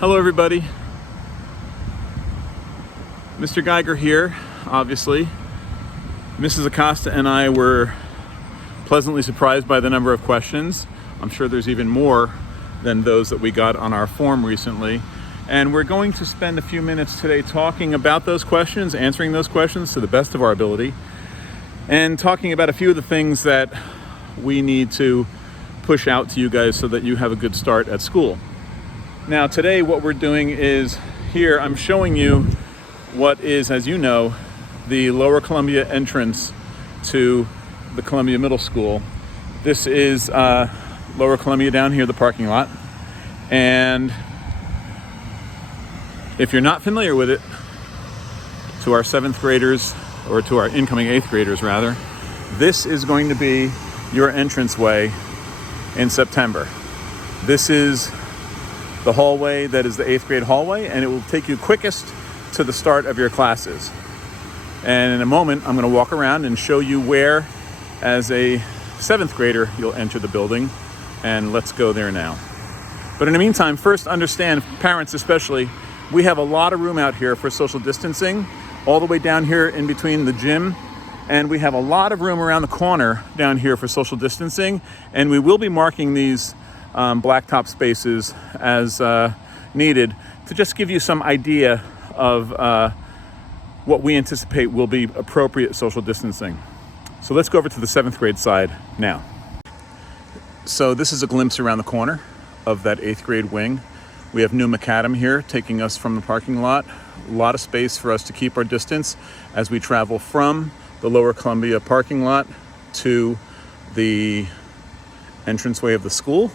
Hello everybody. Mr. Geiger here, obviously. Mrs. Acosta and I were pleasantly surprised by the number of questions. I'm sure there's even more than those that we got on our form recently. And we're going to spend a few minutes today talking about those questions, answering those questions to the best of our ability, and talking about a few of the things that we need to push out to you guys so that you have a good start at school. Now today what we're doing is, here I'm showing you what is, as you know, the Lower Columbia entrance to the Columbia Middle School. This is Lower Columbia down here, the parking lot. And if you're not familiar with it, to our 7th graders, or to our incoming 8th graders rather, this is going to be your entranceway in September. This is the hallway that is the 8th grade hallway, and it will take you quickest to the start of your classes. And in a moment, I'm going to walk around and show you where, as a 7th grader, you'll enter the building. And let's go there now. But in the meantime, first understand, parents especially, we have a lot of room out here for social distancing, all the way down here in between the gym. And we have a lot of room around the corner down here for social distancing. And we will be marking these blacktop spaces as needed to just give you some idea of what we anticipate will be appropriate social distancing. So let's go over to the 7th grade side now. So this is a glimpse around the corner of that 8th grade wing. We have new macadam here taking us from the parking lot. A lot of space for us to keep our distance as we travel from the Lower Columbia parking lot to the entranceway of the school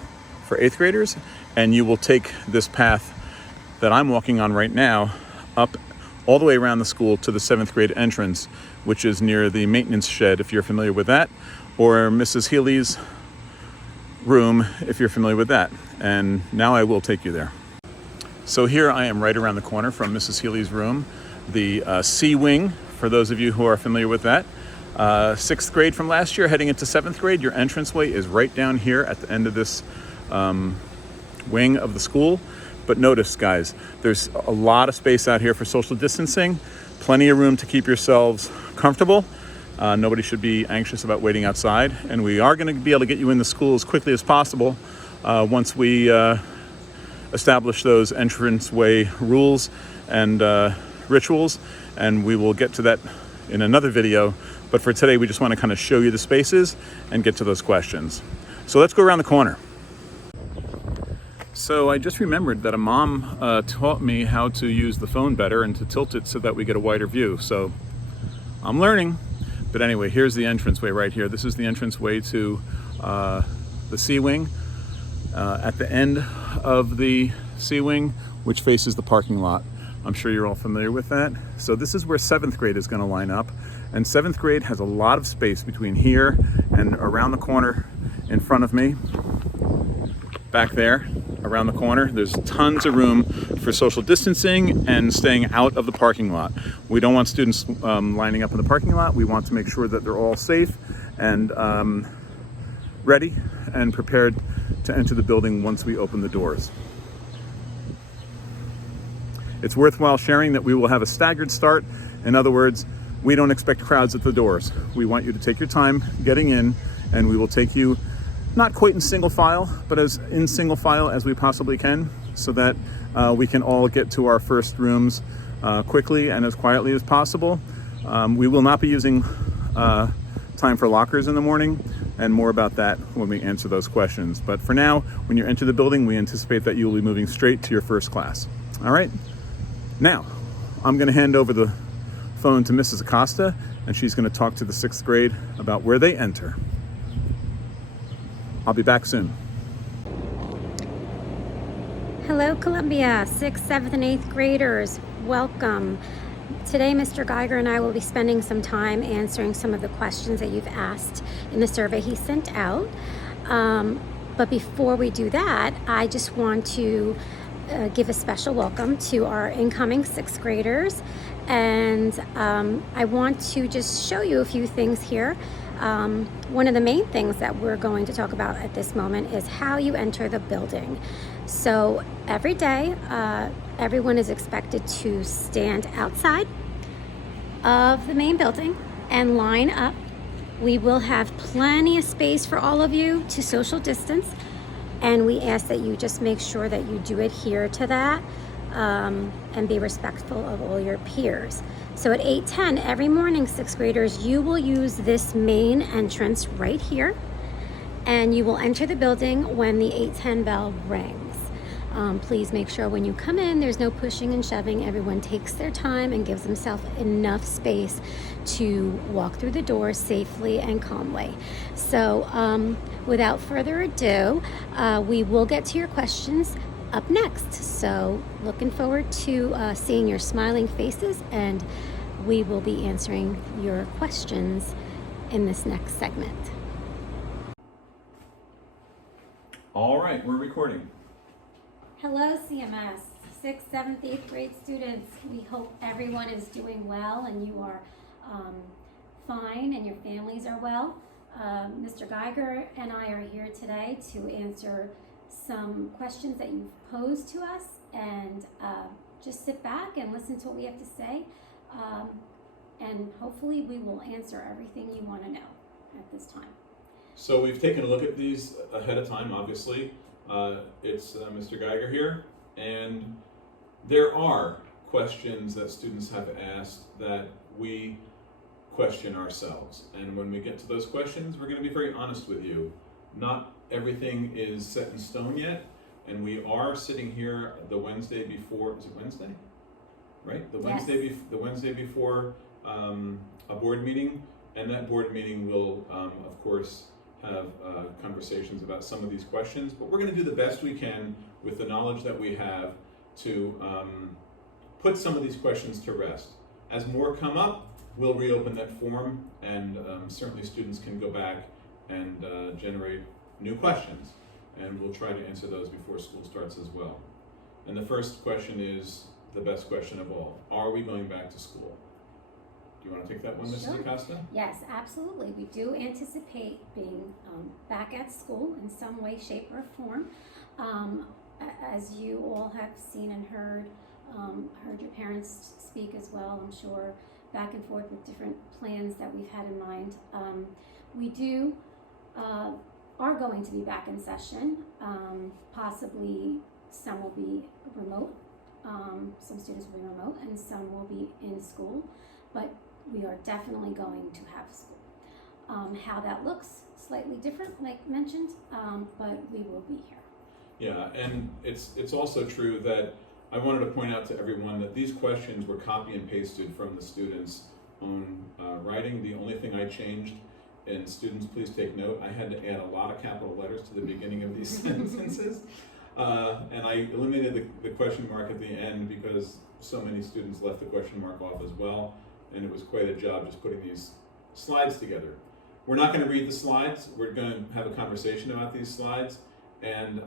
for 8th graders. And you will take this path that I'm walking on right now up all the way around the school to the 7th grade entrance, which is near the maintenance shed, if you're familiar with that, or Mrs. Healy's room, if you're familiar with that. And now I will take you there. So here I am right around the corner from Mrs. Healy's room, the C wing, for those of you who are familiar with that. 6th grade from last year, heading into 7th grade, your entranceway is right down here at the end of this wing of the school. But notice, guys, there's a lot of space out here for social distancing, plenty of room to keep yourselves comfortable. Nobody should be anxious about waiting outside. And we are going to be able to get you in the school as quickly as possible once we establish those entranceway rules and rituals. And we will get to that in another video. But for today, we just want to kind of show you the spaces and get to those questions. So let's go around the corner. So I just remembered that a mom taught me how to use the phone better and to tilt it so that we get a wider view. So I'm learning. But anyway, here's the entranceway right here. This is the entranceway to the C wing. At the end of the C wing, which faces the parking lot. I'm sure you're all familiar with that. So this is where 7th grade is going to line up. And 7th grade has a lot of space between here and around the corner in front of me. Back there, around the corner, there's tons of room for social distancing and staying out of the parking lot. We don't want students lining up in the parking lot. We want to make sure that they're all safe and ready and prepared to enter the building once we open the doors. It's worthwhile sharing that we will have a staggered start. In other words, we don't expect crowds at the doors. We want you to take your time getting in, and we will take you not quite in single file, but as in single file as we possibly can, so that we can all get to our first rooms quickly and as quietly as possible. We will not be using time for lockers in the morning, and more about that when we answer those questions. But for now, when you enter the building, we anticipate that you will be moving straight to your first class. All right? Now, I'm going to hand over the phone to Mrs. Acosta, and she's going to talk to the 6th grade about where they enter. I'll be back soon. Hello, Columbia, 6th, 7th, and 8th graders. Welcome. Today, Mr. Geiger and I will be spending some time answering some of the questions that you've asked in the survey he sent out. But before we do that, I just want to give a special welcome to our incoming 6th graders. And I want to just show you a few things here. One of the main things that we're going to talk about at this moment is how you enter the building. So every day, everyone is expected to stand outside of the main building and line up. We will have plenty of space for all of you to social distance, and we ask that you just make sure that you do adhere to that, and be respectful of all your peers. So at 8:10 every morning, sixth graders, you will use this main entrance right here, and you will enter the building when the 8:10 bell rings. Please make sure when you come in, there's no pushing and shoving. Everyone takes their time and gives themselves enough space to walk through the door safely and calmly. So without further ado, we will get to your questions up next. So looking forward to seeing your smiling faces, and we will be answering your questions in this next segment. All right, we're recording. Hello, CMS, 6th, 7th, 8th grade students. We hope everyone is doing well and you are fine and your families are well. Mr. Geiger and I are here today to answer some questions that you've posed to us, and just sit back and listen to what we have to say, and hopefully we will answer everything you want to know at this time. So we've taken a look at these ahead of time, obviously. It's Mr. Geiger here, and there are questions that students have asked that we question ourselves. And when we get to those questions, we're going to be very honest with you. Not everything is set in stone yet, and we are sitting here the Wednesday before, is it Wednesday? Right? The Wednesday before a board meeting, and that board meeting will, of course, have conversations about some of these questions, but we're going to do the best we can with the knowledge that we have to put some of these questions to rest. As more come up, we'll reopen that form, and certainly students can go back and generate new questions, and we'll try to answer those before school starts as well. And the first question is the best question of all. Are we going back to school? Do you want to take that one, Mrs. Sure. Acosta? Yes, absolutely. We do anticipate being back at school in some way, shape, or form. As you all have seen and heard your parents speak as well, I'm sure, back and forth with different plans that we've had in mind. We do are going to be back in session. Possibly some will be remote. Some students will be remote, and some will be in school. But we are definitely going to have school. How that looks, slightly different, like mentioned, but we will be here. Yeah, and it's also true that I wanted to point out to everyone that these questions were copy and pasted from the students' own writing. The only thing I changed, and students please take note, I had to add a lot of capital letters to the beginning of these sentences. And I eliminated the question mark at the end because so many students left the question mark off as well. And it was quite a job just putting these slides together. We're not going to read the slides. We're going to have a conversation about these slides. And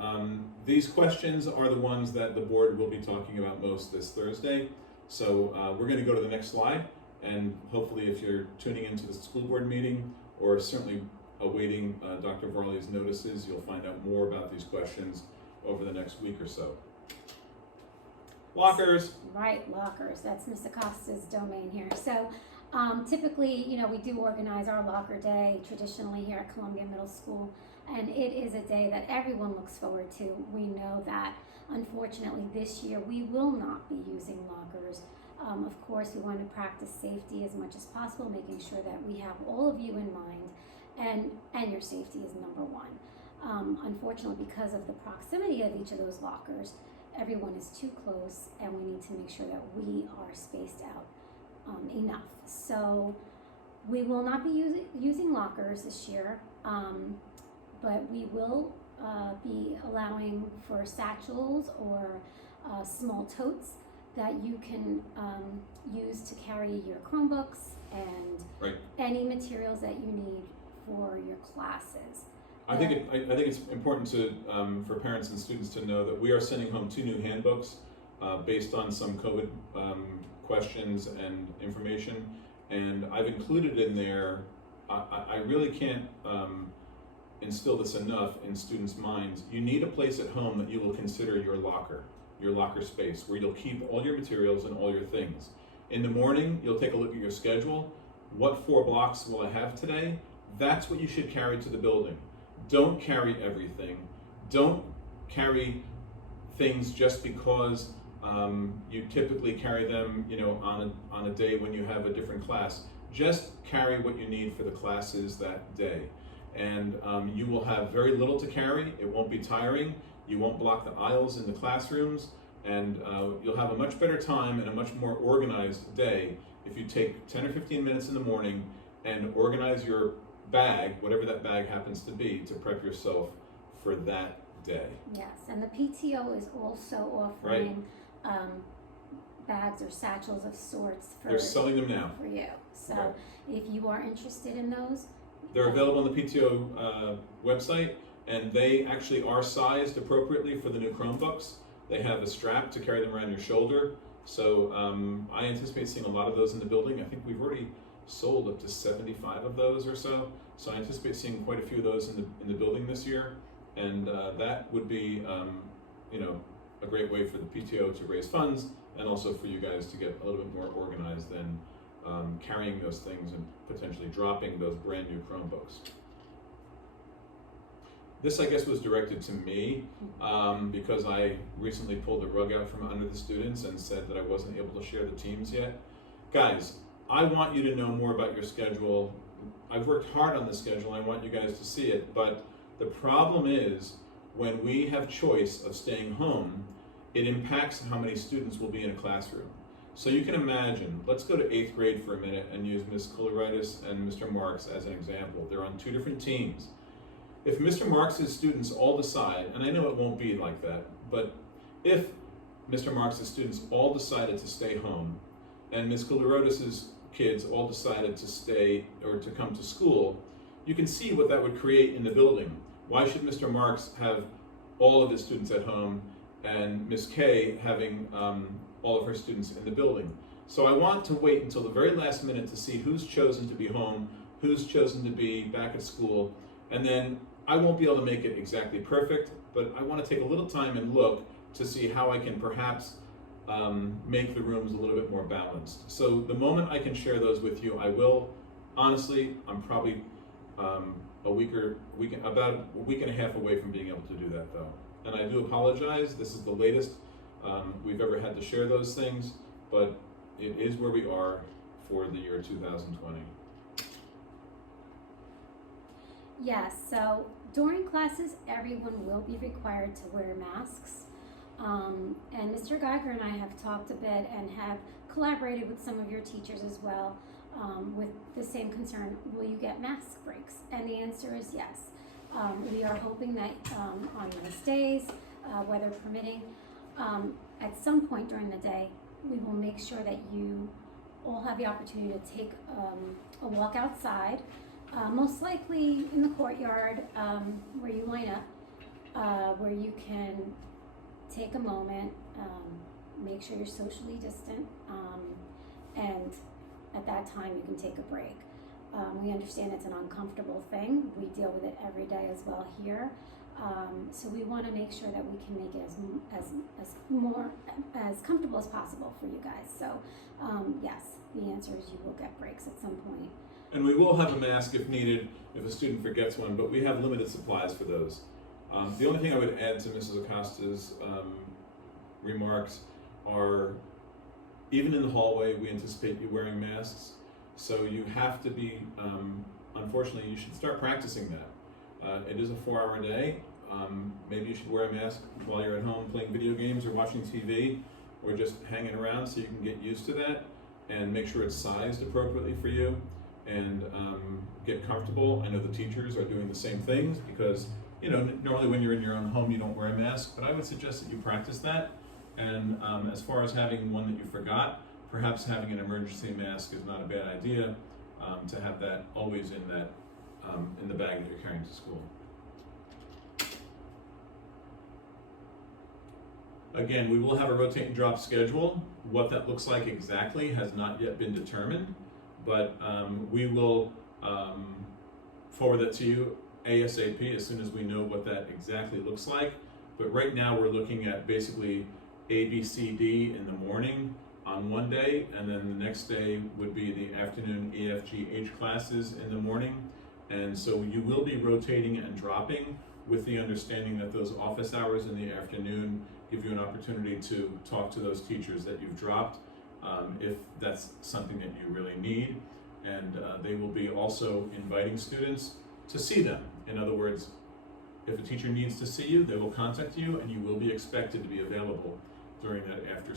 these questions are the ones that the board will be talking about most this Thursday. So we're going to go to the next slide. And hopefully if you're tuning into the school board meeting or certainly awaiting Dr. Varley's notices, you'll find out more about these questions over the next week or so. Lockers. Right, lockers. That's Ms. Acosta's domain here. So typically, we do organize our locker day traditionally here at Columbia Middle School, and it is a day that everyone looks forward to. We know that, unfortunately, this year we will not be using lockers. Of course, we want to practice safety as much as possible, making sure that we have all of you in mind, and your safety is number one. Unfortunately, because of the proximity of each of those lockers, everyone is too close, and we need to make sure that we are spaced out enough. So we will not be using lockers this year, but we will be allowing for satchels or small totes that you can use to carry your Chromebooks and any materials that you need for your classes. I think it's important to for parents and students to know that we are sending home 2 new handbooks based on some COVID questions and information, and I've included in there. I really can't instill this enough in students' minds, you need a place at home that you will consider your locker space, where you'll keep all your materials and all your things. In the morning, you'll take a look at your schedule. What 4 blocks will I have today? That's what you should carry to the building. Don't carry everything. Don't carry things just because you typically carry them, on a day when you have a different class. Just carry what you need for the classes that day. And you will have very little to carry. It won't be tiring. You won't block the aisles in the classrooms, and you'll have a much better time and a much more organized day if you take 10 or 15 minutes in the morning and organize your bag, whatever that bag happens to be, to prep yourself for that day. Yes, and the PTO is also offering bags or satchels of sorts They're selling them now for you. So if you are interested in those, they're available on the PTO website, and they actually are sized appropriately for the new Chromebooks. They have a strap to carry them around your shoulder. So I anticipate seeing a lot of those in the building. I think we've already sold up to 75 of those or so. So I anticipate seeing quite a few of those in the building this year. And that would be, a great way for the PTO to raise funds, and also for you guys to get a little bit more organized than carrying those things and potentially dropping those brand new Chromebooks. This, I guess, was directed to me because I recently pulled the rug out from under the students and said that I wasn't able to share the teams yet. Guys, I want you to know more about your schedule. I've worked hard on the schedule. I want you guys to see it, but the problem is when we have choice of staying home, it impacts how many students will be in a classroom. So you can imagine, let's go to 8th grade for a minute and use Ms. Koularitis and Mr. Marks as an example. They're on 2 different teams. If Mr. Marks' students all decide, and I know it won't be like that, but if Mr. Marks' students all decided to stay home and Ms. Koularitis' kids all decided to stay or to come to school, you can see what that would create in the building. Why should Mr. Marks have all of his students at home and Ms. K having all of her students in the building? So I want to wait until the very last minute to see who's chosen to be home, who's chosen to be back at school, and then I won't be able to make it exactly perfect, but I want to take a little time and look to see how I can perhaps make the rooms a little bit more balanced. So the moment I can share those with you, I will. Honestly, I'm probably about a week and a half away from being able to do that, though. And I do apologize. This is the latest we've ever had to share those things, but it is where we are for the year 2020. yes, so during classes, everyone will be required to wear masks. And Mr. Geiger and I have talked a bit and have collaborated with some of your teachers as well with the same concern. Will you get mask breaks? And the answer is yes. We are hoping that on most days, weather permitting, at some point during the day, we will make sure that you all have the opportunity to take a walk outside, most likely in the courtyard where you line up, where you can take a moment, make sure you're socially distant, and at that time you can take a break. We understand it's an uncomfortable thing. We deal with it every day as well here. So we want to make sure that we can make it as comfortable as possible for you guys. So yes, the answer is you will get breaks at some point. And we will have a mask if needed, if a student forgets one, but we have limited supplies for those. The only thing I would add to Mrs. Acosta's remarks are, even in the hallway, we anticipate you wearing masks. So you have to be, unfortunately, you should start practicing that. It is a 4-hour day. Maybe you should wear a mask while you're at home playing video games or watching TV or just hanging around, so you can get used to that and make sure it's sized appropriately for you and get comfortable. I know the teachers are doing the same things because, normally when you're in your own home, you don't wear a mask, but I would suggest that you practice that. And as far as having one that you forgot, perhaps having an emergency mask is not a bad idea, to have that always in that in the bag that you're carrying to school. Again, we will have a rotate and drop schedule. What that looks like exactly has not yet been determined, but we will forward that to you. ASAP, as soon as we know what that exactly looks like. But right now we're looking at basically A, B, C, D in the morning on one day, and then the next day would be the afternoon E, F, G, H classes in the morning. And so you will be rotating and dropping, with the understanding that those office hours in the afternoon give you an opportunity to talk to those teachers that you've dropped, if that's something that you really need. And they will be also inviting students to see them. In other words, if a teacher needs to see you, they will contact you, and you will be expected to be available during that after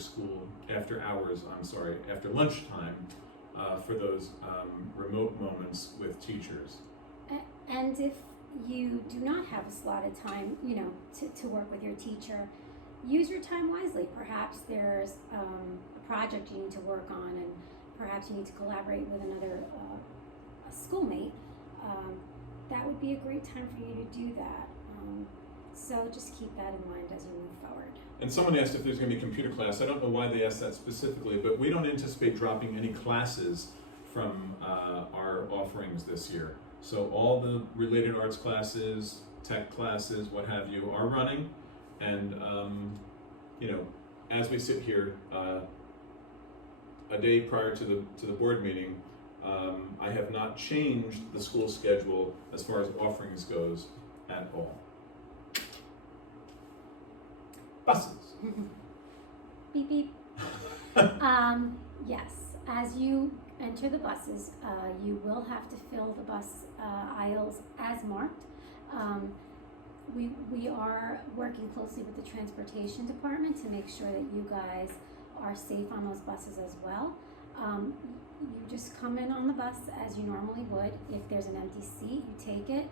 lunchtime for those remote moments with teachers. And if you do not have a slotted time, to work with your teacher, use your time wisely. Perhaps there's a project you need to work on, and perhaps you need to collaborate with another a schoolmate. That would be a great time for you to do that. So just keep that in mind as you move forward. And someone asked if there's going to be computer class. I don't know why they asked that specifically, but we don't anticipate dropping any classes from our offerings this year. So all the related arts classes, tech classes, what have you, are running. And as we sit here a day prior to the board meeting, I have not changed the school schedule as far as offerings goes at all. Buses. Beep beep. Yes, as you enter the buses, you will have to fill the bus aisles as marked. We are working closely with the transportation department to make sure that you guys are safe on those buses as well. You just come in on the bus as you normally would. If there's an empty seat, you take it.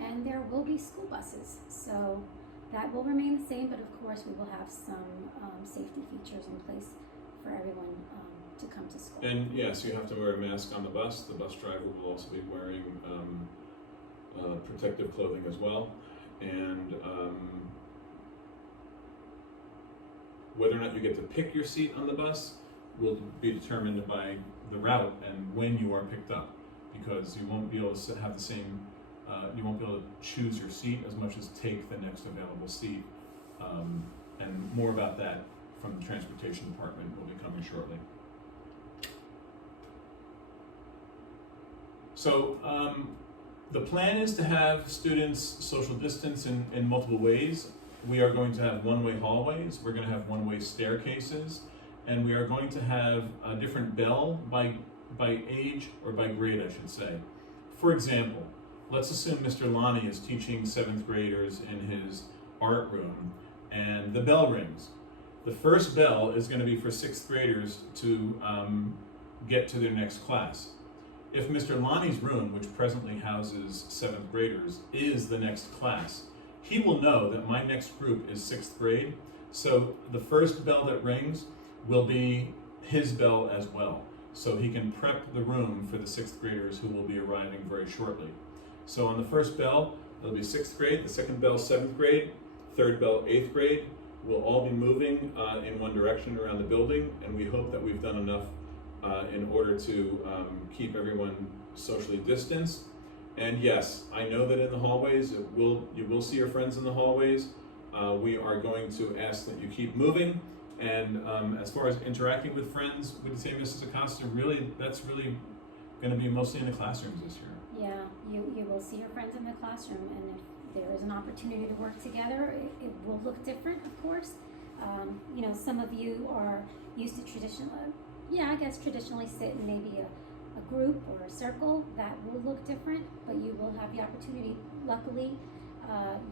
And there will be school buses, so that will remain the same, but of course we will have some safety features in place for everyone to come to school. And yes, you have to wear a mask on the bus. The bus driver will also be wearing protective clothing as well. And whether or not you get to pick your seat on the bus will be determined by the route and when you are picked up, because you won't be able to have the same, you won't be able to choose your seat as much as take the next available seat. And more about that from the transportation department will be coming shortly. So the plan is to have students social distance in multiple ways. We are going to have one-way hallways, we're going to have one-way staircases, and we are going to have a different bell by age, or by grade I should say. For example, let's assume Mr. Lonnie is teaching 7th graders in his art room, and the bell rings. The first bell is going to be for 6th graders to get to their next class. If Mr. Lonnie's room, which presently houses 7th graders, is the next class, he will know that my next group is 6th grade, so the first bell that rings will be his bell as well. So he can prep the room for the 6th graders who will be arriving very shortly. So on the first bell, it'll be 6th grade, the second bell 7th grade, third bell 8th grade. We'll all be moving in one direction around the building, and we hope that we've done enough in order to keep everyone socially distanced. And yes, I know that in the hallways, you will see your friends in the hallways. We are going to ask that you keep moving. And as far as interacting with friends, would you say, Mrs. Acosta, that's really going to be mostly in the classrooms this year? Yeah, you will see your friends in the classroom, and if there is an opportunity to work together, it will look different, of course. Some of you are used to traditionally sit in maybe a group or a circle. That will look different, but you will have the opportunity. Luckily,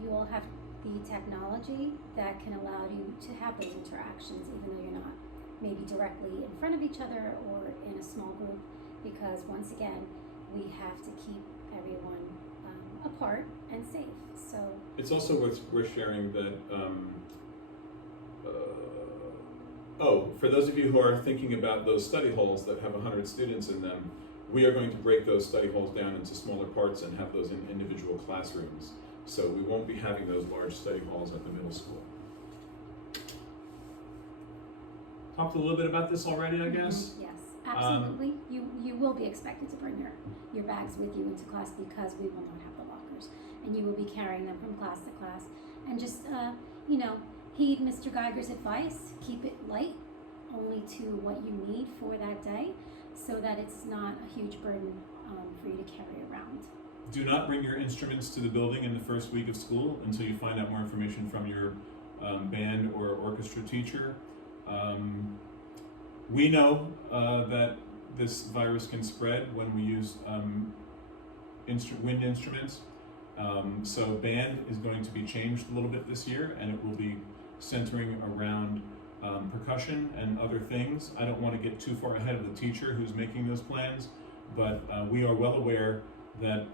you will have the technology that can allow you to have those interactions, even though you're not maybe directly in front of each other or in a small group, because once again, we have to keep everyone apart and safe. So it's also worth sharing that for those of you who are thinking about those study halls that have 100 students in them, we are going to break those study halls down into smaller parts and have those in individual classrooms. So we won't be having those large study halls at the middle school. Talked a little bit about this already, I guess. Yes. absolutely. You will be expected to bring your bags with you into class because we will not have the lockers, and you will be carrying them from class to class. And just heed Mr. Geiger's advice. Keep it light, only to what you need for that day, so that it's not a huge burden for you to carry around. Do not bring your instruments to the building in the first week of school until you find out more information from your band or orchestra teacher. We know that this virus can spread when we use wind instruments. So band is going to be changed a little bit this year, and it will be centering around percussion and other things. I don't want to get too far ahead of the teacher who's making those plans, but we are well aware that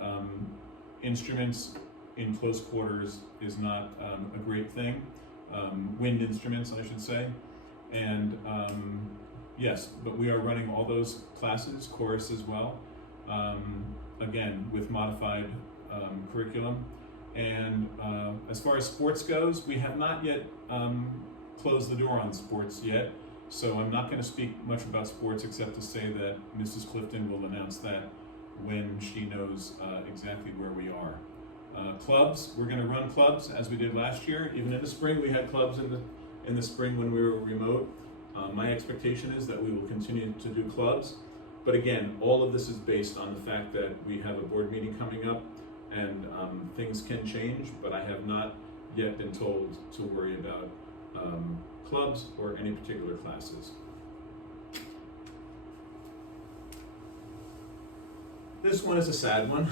instruments in close quarters is not a great thing. Wind instruments, I should say. And yes, but we are running all those classes, chorus as well, again, with modified curriculum. And as far as sports goes, we have not yet closed the door on sports yet. So I'm not going to speak much about sports except to say that Mrs. Clifton will announce that when she knows exactly where we are. Clubs, we're going to run clubs as we did last year. Even in the spring, we had clubs in the spring when we were remote. My expectation is that we will continue to do clubs. But again, all of this is based on the fact that we have a board meeting coming up, and things can change, but I have not yet been told to worry about clubs or any particular classes. This one is a sad one.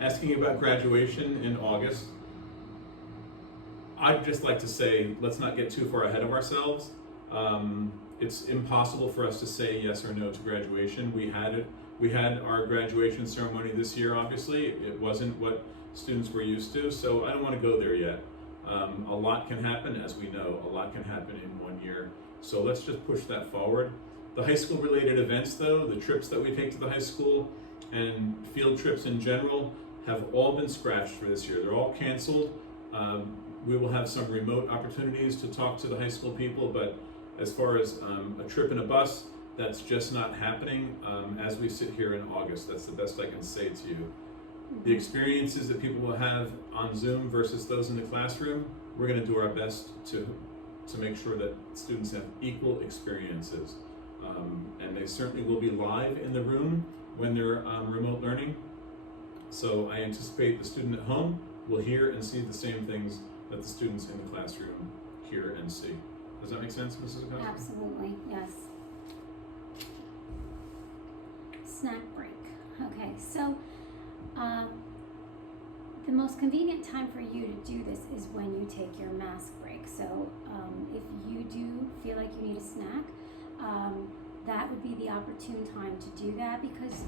Asking about graduation in August. I'd just like to say, let's not get too far ahead of ourselves. It's impossible for us to say yes or no to graduation. We had our graduation ceremony this year, obviously. It wasn't what students were used to, so I don't want to go there yet. A lot can happen, as we know. A lot can happen in 1 year. So let's just push that forward. The high school related events, though, the trips that we take to the high school and field trips in general have all been scratched for this year. They're all canceled. We will have some remote opportunities to talk to the high school people, but as far as a trip in a bus, that's just not happening as we sit here in August. That's the best I can say to you. The experiences that people will have on Zoom versus those in the classroom, we're going to do our best to make sure that students have equal experiences. And they certainly will be live in the room when they're remote learning. So I anticipate the student at home will hear and see the same things that the students in the classroom hear and see. Does that make sense, Mrs. Acosta? Absolutely, yes. Snack break. Okay, so the most convenient time for you to do this is when you take your mask break. So if you do feel like you need a snack, that would be the opportune time to do that, because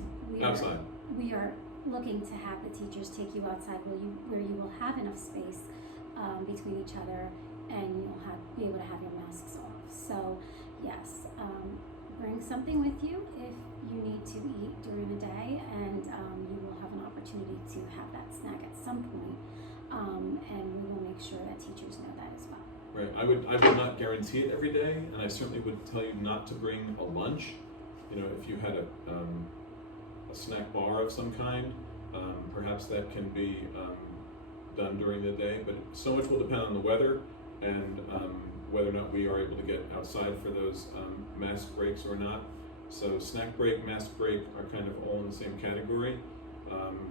we are looking to have the teachers take you outside where you will have enough space between each other, and you'll be able to have your masks off. So yes, bring something with you if you need to eat during the day, and you will have an opportunity to have that snack at some point, and we will make sure that teachers know that as well. Right. I would not guarantee it every day, and I certainly would tell you not to bring a lunch. You know, if you had a snack bar of some kind, perhaps that can be done during the day. But so much will depend on the weather and whether or not we are able to get outside for those mask breaks or not. So snack break, mask break are kind of all in the same category,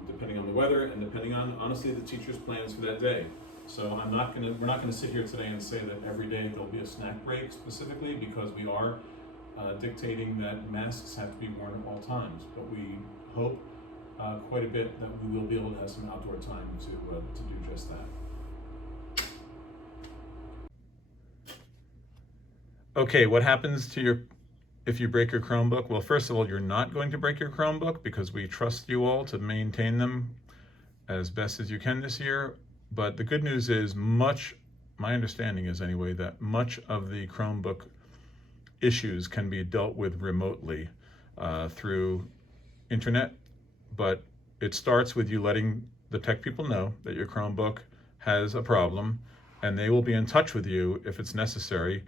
depending on the weather and depending on, honestly, the teacher's plans for that day. So we're not gonna sit here today and say that every day there'll be a snack break specifically, because we are dictating that masks have to be worn at all times. But we hope quite a bit that we will be able to have some outdoor time to do just that. Okay, what happens to if you break your Chromebook? Well, first of all, you're not going to break your Chromebook, because we trust you all to maintain them as best as you can this year. But the good news is my understanding is anyway, that much of the Chromebook issues can be dealt with remotely through internet. But it starts with you letting the tech people know that your Chromebook has a problem, and they will be in touch with you if it's necessary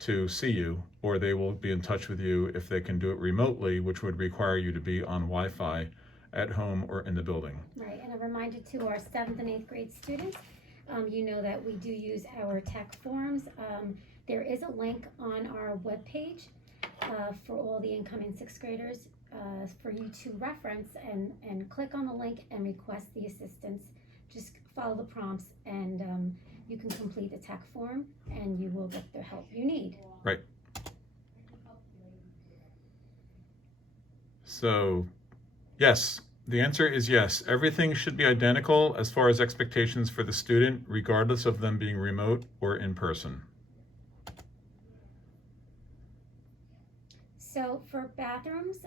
to see you, or they will be in touch with you if they can do it remotely, which would require you to be on Wi-Fi at home or in the building. Right, and a reminder to our 7th and 8th grade students, you know that we do use our tech forums. There is a link on our webpage for all the incoming 6th graders for you to reference and click on the link and request the assistance. Just follow the prompts and you can complete the tech form and you will get the help you need. Right. So, yes, the answer is yes. Everything should be identical as far as expectations for the student, regardless of them being remote or in person. So for bathrooms,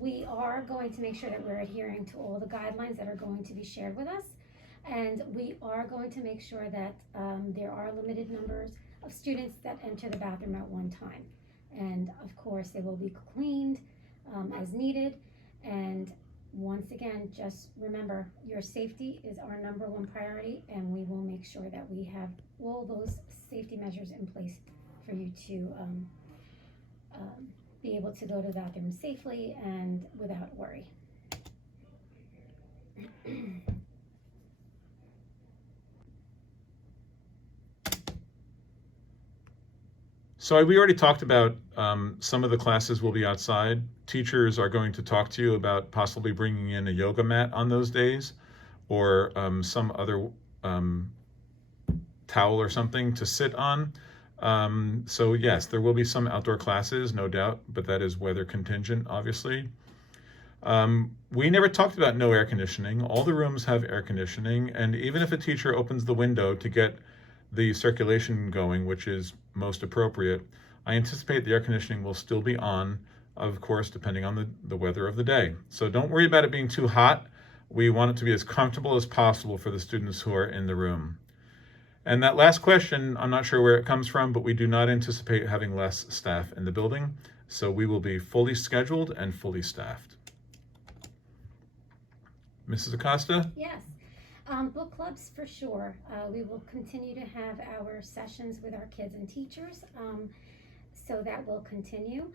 we are going to make sure that we're adhering to all the guidelines that are going to be shared with us. And we are going to make sure that there are limited numbers of students that enter the bathroom at one time. And of course, they will be cleaned as needed. And once again, just remember, your safety is our #1 priority, and we will make sure that we have all those safety measures in place for you to be able to go to the bathroom safely and without worry. So we already talked about some of the classes will be outside. Teachers are going to talk to you about possibly bringing in a yoga mat on those days, or some other towel or something to sit on. So yes, there will be some outdoor classes, no doubt, but that is weather contingent, obviously. We never talked about no air conditioning. All the rooms have air conditioning, and even if a teacher opens the window to get the circulation going, which is most appropriate, I anticipate the air conditioning will still be on, of course, depending on the weather of the day. So don't worry about it being too hot. We want it to be as comfortable as possible for the students who are in the room. And that last question, I'm not sure where it comes from, but we do not anticipate having less staff in the building. So we will be fully scheduled and fully staffed. Mrs. Acosta? Yes. Book clubs for sure. We will continue to have our sessions with our kids and teachers, so that will continue.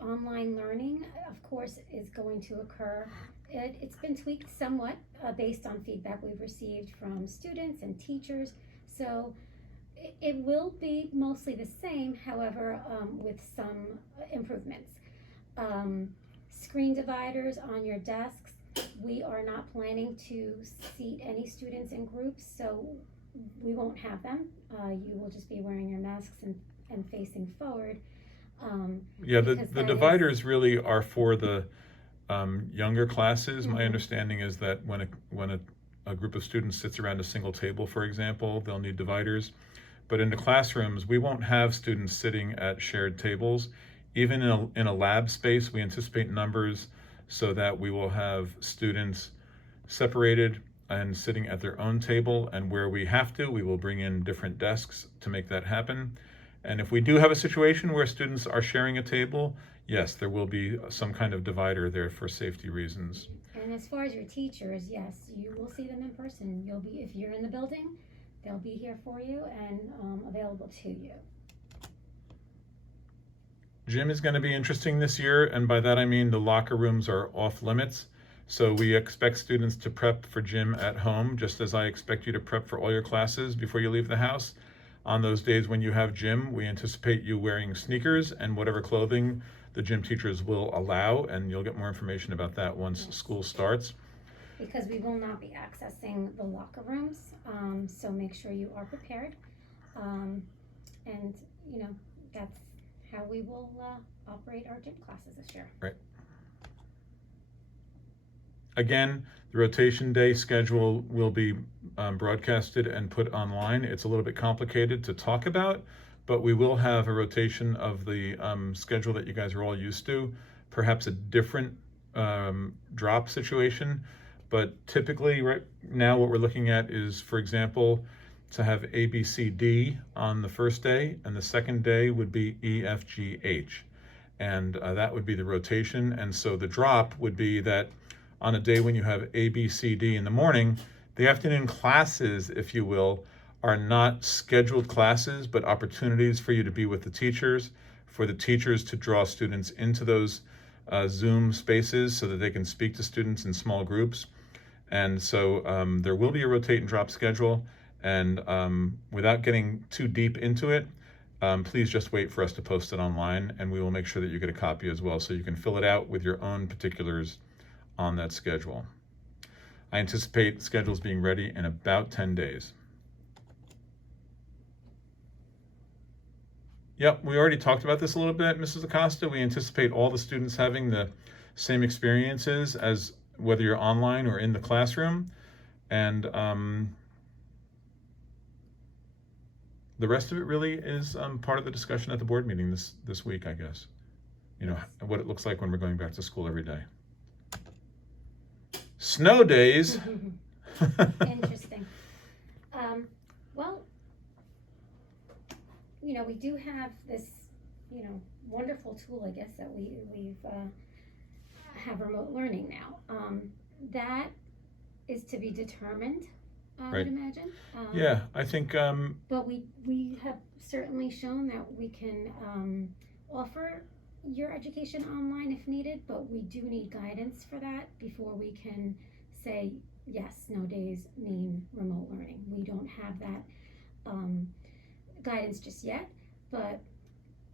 Online learning, of course, is going to occur. It's been tweaked somewhat based on feedback we've received from students and teachers, so it will be mostly the same, however, with some improvements. Screen dividers on your desks. We are not planning to seat any students in groups, so we won't have them. You will just be wearing your masks and facing forward. Yeah, the dividers really are for the younger classes. Mm-hmm. My understanding is that when a group of students sits around a single table, for example, they'll need dividers. But in the classrooms, we won't have students sitting at shared tables. Even in a lab space, we anticipate numbers so that we will have students separated and sitting at their own table, and where we have to, we will bring in different desks to make that happen. And if we do have a situation where students are sharing a table, yes, there will be some kind of divider there for safety reasons. And as far as your teachers, yes, you will see them in person. You'll be, if you're in the building, they'll be here for you and available to you. Gym is going to be interesting this year, and by that I mean the locker rooms are off limits. So we expect students to prep for gym at home, just as I expect you to prep for all your classes before you leave the house. On those days when you have gym, we anticipate you wearing sneakers and whatever clothing the gym teachers will allow, and you'll get more information about that once school starts. Because we will not be accessing the locker rooms, so make sure you are prepared. And, you know, that's how we will operate our gym classes this year. Right. Again, the rotation day schedule will be broadcasted and put online. It's a little bit complicated to talk about, but we will have a rotation of the schedule that you guys are all used to, perhaps a different drop situation. But typically right now what we're looking at is, for example, to have A, B, C, D on the first day, and the second day would be E, F, G, H. And that would be the rotation. And so the drop would be that on a day when you have A, B, C, D in the morning, the afternoon classes, if you will, are not scheduled classes, but opportunities for you to be with the teachers, for the teachers to draw students into those Zoom spaces so that they can speak to students in small groups. And so there will be a rotate and drop schedule. And without getting too deep into it, please just wait for us to post it online, and we will make sure that you get a copy as well so you can fill it out with your own particulars on that schedule. I anticipate schedules being ready in about 10 days. Yep, we already talked about this a little bit, Mrs. Acosta. We anticipate all the students having the same experiences as whether you're online or in the classroom. And the rest of it really is part of the discussion at the board meeting this week, I guess. You know, what it looks like when we're going back to school every day. Snow days. Interesting. Well, you know, we do have this, you know, wonderful tool, I guess, that we've have remote learning now. That is to be determined, I Right. would imagine. Yeah, I think. But we have certainly shown that we can offer your education online if needed, but we do need guidance for that before we can say, yes, snow days mean remote learning. We don't have that guidance just yet, but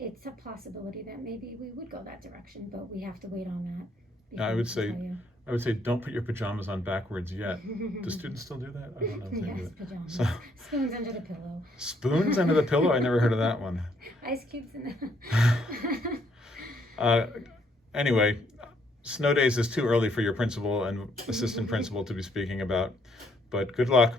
it's a possibility that maybe we would go that direction, but we have to wait on that. before I we would can say, tell you. I would say, don't put your pajamas on backwards yet. Do students still do that? I don't know if they do Yes, it. pajamas. So, Spoons under the pillow. spoons under the pillow? I never heard of that one. Ice cubes in the... Anyway, snow days is too early for your principal and assistant principal to be speaking about, but good luck.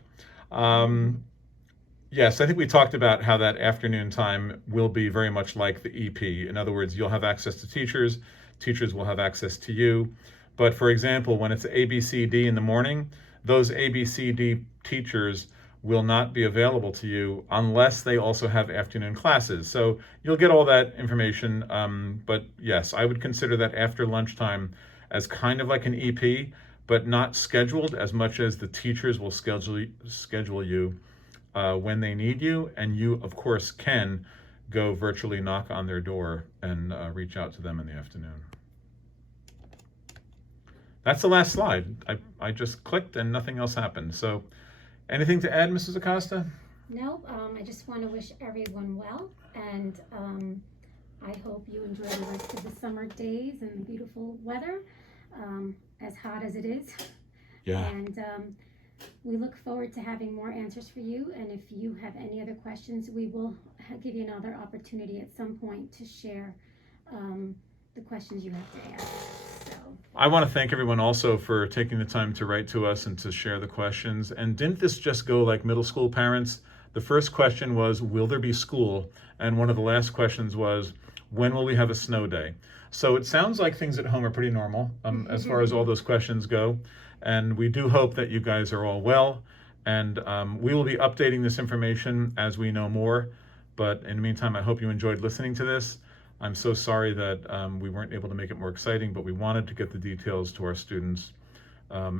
Yes, I think we talked about how that afternoon time will be very much like the EP. In other words, you'll have access to teachers, teachers will have access to you. But for example, when it's ABCD in the morning, those ABCD teachers will not be available to you unless they also have afternoon classes. So you'll get all that information. But yes, I would consider that after lunchtime as kind of like an EP, but not scheduled as much as the teachers will schedule you when they need you, and you of course can go virtually knock on their door and reach out to them in the afternoon. That's the last slide. I just clicked and nothing else happened. So anything to add, Mrs. Acosta? No, I just want to wish everyone well, and I hope you enjoy the rest of the summer days and the beautiful weather, as hot as it is. Yeah. And we look forward to having more answers for you, and if you have any other questions, we will give you another opportunity at some point to share the questions you have to ask. So. I want to thank everyone also for taking the time to write to us and to share the questions. And didn't this just go like middle school parents? The first question was, will there be school? And one of the last questions was, when will we have a snow day? So it sounds like things at home are pretty normal as far as all those questions go. And we do hope that you guys are all well. And we will be updating this information as we know more. But in the meantime, I hope you enjoyed listening to this. I'm so sorry that we weren't able to make it more exciting, but we wanted to get the details to our students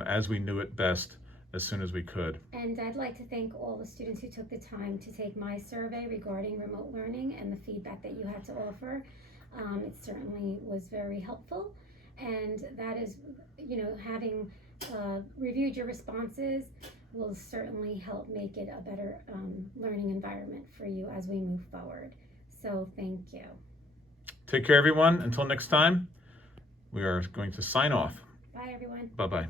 as we knew it best as soon as we could. And I'd like to thank all the students who took the time to take my survey regarding remote learning and the feedback that you had to offer. It certainly was very helpful. And that is, you know, having reviewed your responses will certainly help make it a better learning environment for you as we move forward. So thank you. Take care, everyone. Until next time, we are going to sign off. Bye, everyone. Bye-bye.